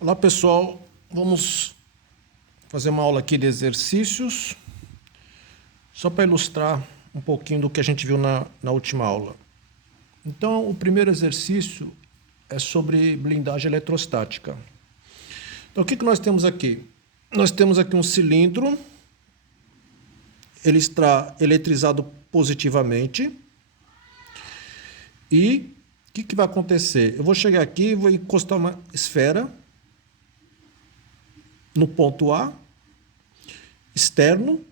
Olá pessoal, vamos fazer uma aula aqui de exercícios, só para ilustrar um pouquinho do que a gente viu na última aula. Então, o primeiro exercício é sobre blindagem eletrostática. Então, o que nós temos aqui? Nós temos aqui um cilindro, ele está eletrizado positivamente, e o que vai acontecer? Eu vou chegar aqui e vou encostar uma esfera no ponto A, externo,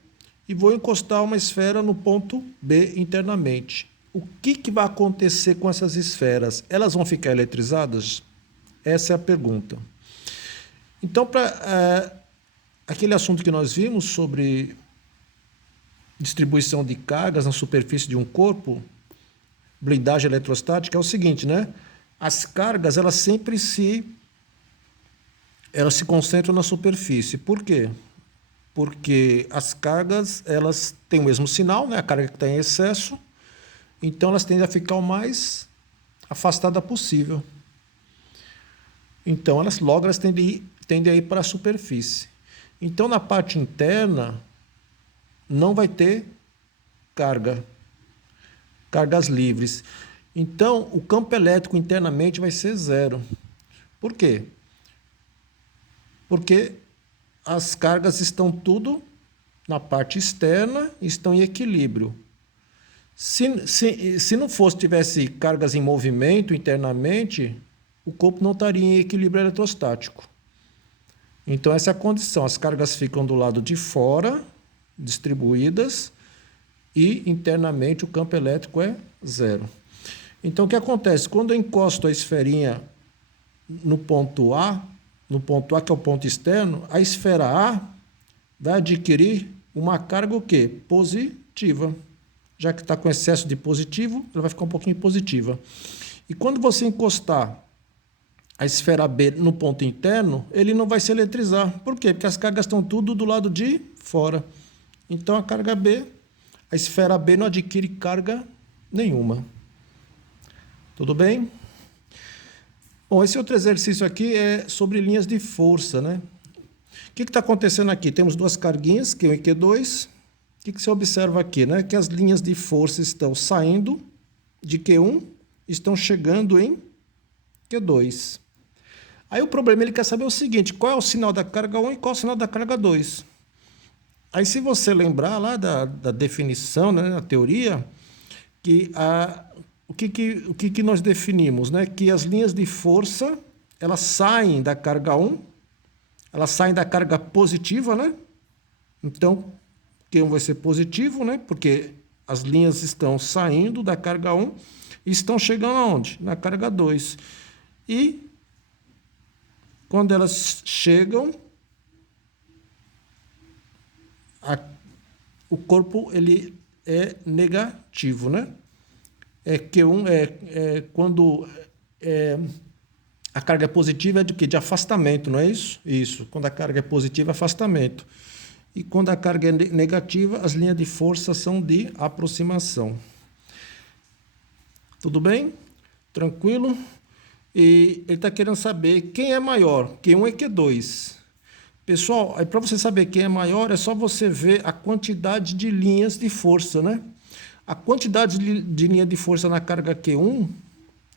e vou encostar uma esfera no ponto B, internamente. O que vai acontecer com essas esferas? Elas vão ficar eletrizadas? Essa é a pergunta. Então, para aquele assunto que nós vimos sobre distribuição de cargas na superfície de um corpo, blindagem eletrostática, é o seguinte, né? As cargas, elas se concentram na superfície. Por quê? Porque as cargas, elas têm o mesmo sinal, né? A carga que está em excesso, então elas tendem a ficar o mais afastada possível. Então, elas tendem a ir para a superfície. Então, na parte interna, não vai ter cargas livres. Então, o campo elétrico internamente vai ser zero. Por quê? Porque as cargas estão tudo na parte externa e estão em equilíbrio. Se não tivesse cargas em movimento internamente, o corpo não estaria em equilíbrio eletrostático. Então, essa é a condição. As cargas ficam do lado de fora, distribuídas, e internamente o campo elétrico é zero. Então, o que acontece? Quando eu encosto a esferinha no ponto A, que é o ponto externo, a esfera A vai adquirir uma carga o quê? Positiva. Já que está com excesso de positivo, ela vai ficar um pouquinho positiva. E quando você encostar a esfera B no ponto interno, ele não vai se eletrizar. Por quê? Porque as cargas estão tudo do lado de fora. Então, a esfera B não adquire carga nenhuma. Tudo bem? Bom, esse outro exercício aqui é sobre linhas de força, né? O que está acontecendo aqui? Temos duas carguinhas, Q1 e Q2. O que você observa aqui, né? Que as linhas de força estão saindo de Q1 e estão chegando em Q2. Aí o problema, ele quer saber o seguinte: qual é o sinal da carga 1 e qual é o sinal da carga 2? Aí, se você lembrar lá da definição, né, na teoria, que o que nós definimos, né? Que as linhas de força, elas saem da carga 1, elas saem da carga positiva, né? Então, Q1 vai ser positivo, né? Porque as linhas estão saindo da carga 1 e estão chegando aonde? Na carga 2. E quando elas chegam, o corpo ele é negativo, né? Q1 quando a carga é positiva é de quê? De afastamento, não é isso? Isso. Quando a carga é positiva, afastamento. E quando a carga é negativa, as linhas de força são de aproximação. Tudo bem? Tranquilo? E ele está querendo saber quem é maior, Q1 e Q2. Pessoal, aí para você saber quem é maior, é só você ver a quantidade de linhas de força, né? A quantidade de linha de força na carga Q1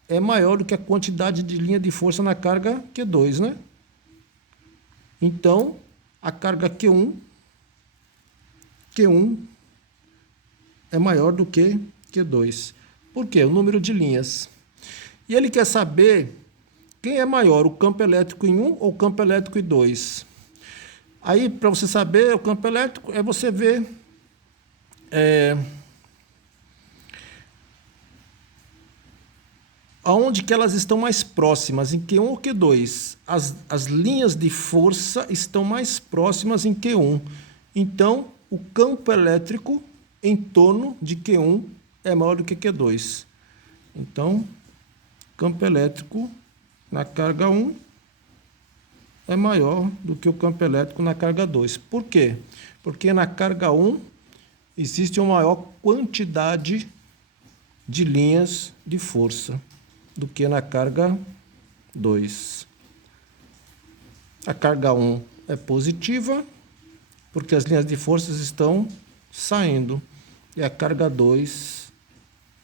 é maior do que a quantidade de linha de força na carga Q2, né? Então, a carga Q1 é maior do que Q2. Por quê? O número de linhas. E ele quer saber quem é maior, o campo elétrico em 1 ou o campo elétrico em 2. Aí, para você saber o campo elétrico, é você ver aonde que elas estão mais próximas, em Q1 ou Q2. As linhas de força estão mais próximas em Q1. Então, o campo elétrico em torno de Q1 é maior do que Q2. Então, campo elétrico na carga 1 é maior do que o campo elétrico na carga 2. Por quê? Porque na carga 1 existe uma maior quantidade de linhas de força do que na carga 2. A carga 1 é positiva, porque as linhas de forças estão saindo. E a carga 2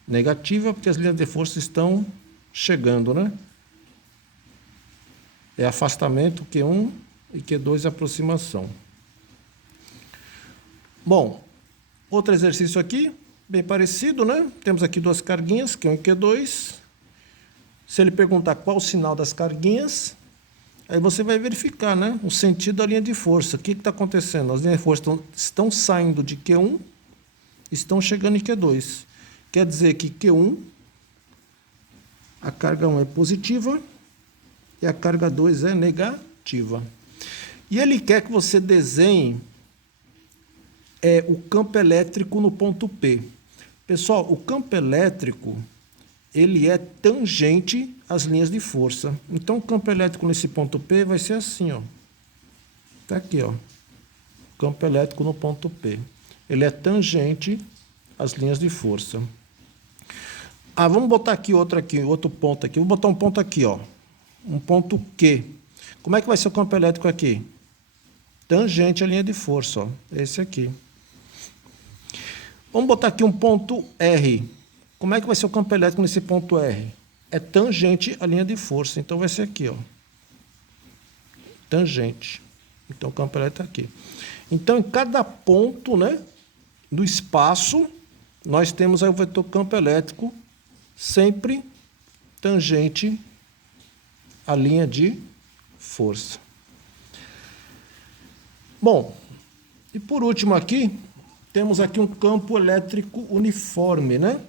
negativa, porque as linhas de força estão chegando, né? É afastamento Q1 e Q2 é aproximação. Bom, outro exercício aqui, bem parecido, né? Temos aqui duas carguinhas, Q1 e Q2. Se ele perguntar qual o sinal das carguinhas, aí você vai verificar, né? O sentido da linha de força. O que está acontecendo? As linhas de força estão saindo de Q1, estão chegando em Q2. Quer dizer que Q1, a carga 1 é positiva e a carga 2 é negativa. E ele quer que você desenhe o campo elétrico no ponto P. Pessoal, o campo elétrico, ele é tangente às linhas de força. Então, o campo elétrico nesse ponto P vai ser assim, ó. Tá aqui, ó. Campo elétrico no ponto P. Ele é tangente às linhas de força. Ah, vamos botar aqui outro ponto aqui. Vou botar um ponto aqui, ó. Um ponto Q. Como é que vai ser o campo elétrico aqui? Tangente à linha de força, ó. Esse aqui. Vamos botar aqui um ponto R. Como é que vai ser o campo elétrico nesse ponto R? É tangente à linha de força. Então, vai ser aqui, ó. Tangente. Então, o campo elétrico é aqui. Então, em cada ponto, né, do espaço, nós temos aí o vetor campo elétrico sempre tangente à linha de força. Bom, e por último aqui, temos aqui um campo elétrico uniforme, né?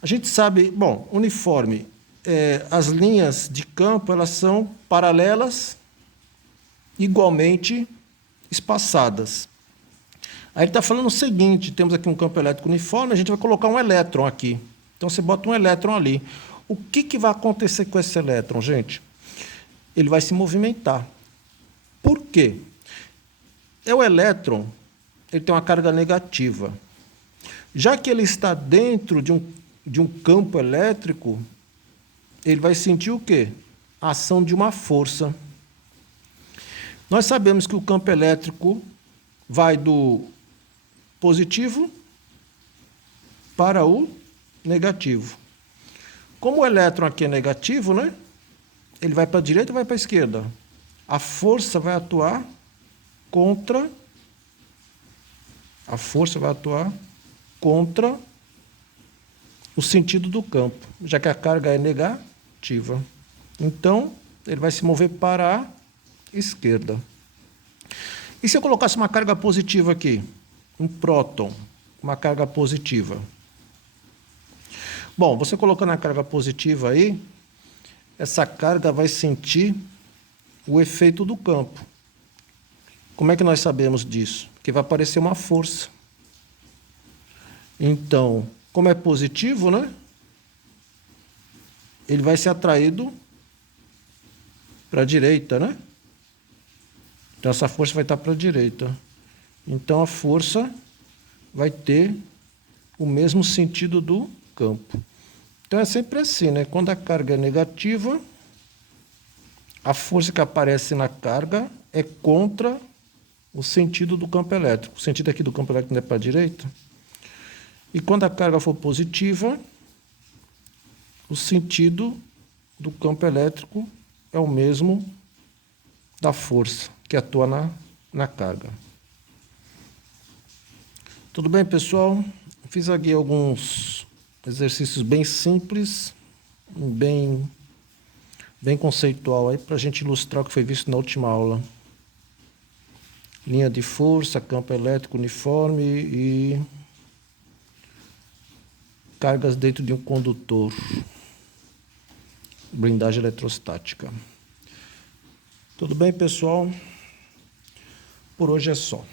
A gente sabe, bom, uniforme, as linhas de campo, elas são paralelas, igualmente espaçadas. Aí ele está falando o seguinte, temos aqui um campo elétrico uniforme, a gente vai colocar um elétron aqui. Então, você bota um elétron ali. O que vai acontecer com esse elétron, gente? Ele vai se movimentar. Por quê? O elétron, ele tem uma carga negativa. Já que ele está dentro de um campo elétrico, ele vai sentir o quê? A ação de uma força. Nós sabemos que o campo elétrico vai do positivo para o negativo. Como o elétron aqui é negativo, né? Ele vai para a direita ou vai para a esquerda? A força vai atuar contra o sentido do campo, já que a carga é negativa. Então, ele vai se mover para a esquerda. E se eu colocasse uma carga positiva aqui? Um próton, uma carga positiva. Bom, você colocando a carga positiva aí, essa carga vai sentir o efeito do campo. Como é que nós sabemos disso? Porque vai aparecer uma força. Então, como é positivo, né? Ele vai ser atraído para a direita, né? Então, essa força vai estar para a direita. Então, a força vai ter o mesmo sentido do campo. Então, é sempre assim, né? Quando a carga é negativa, a força que aparece na carga é contra o sentido do campo elétrico. O sentido aqui do campo elétrico não é para a direita. E quando a carga for positiva, o sentido do campo elétrico é o mesmo da força que atua na carga. Tudo bem, pessoal? Fiz aqui alguns exercícios bem simples, bem conceitual aí, para a gente ilustrar o que foi visto na última aula. Linha de força, campo elétrico uniforme e cargas dentro de um condutor. Blindagem eletrostática. Tudo bem, pessoal? Por hoje é só.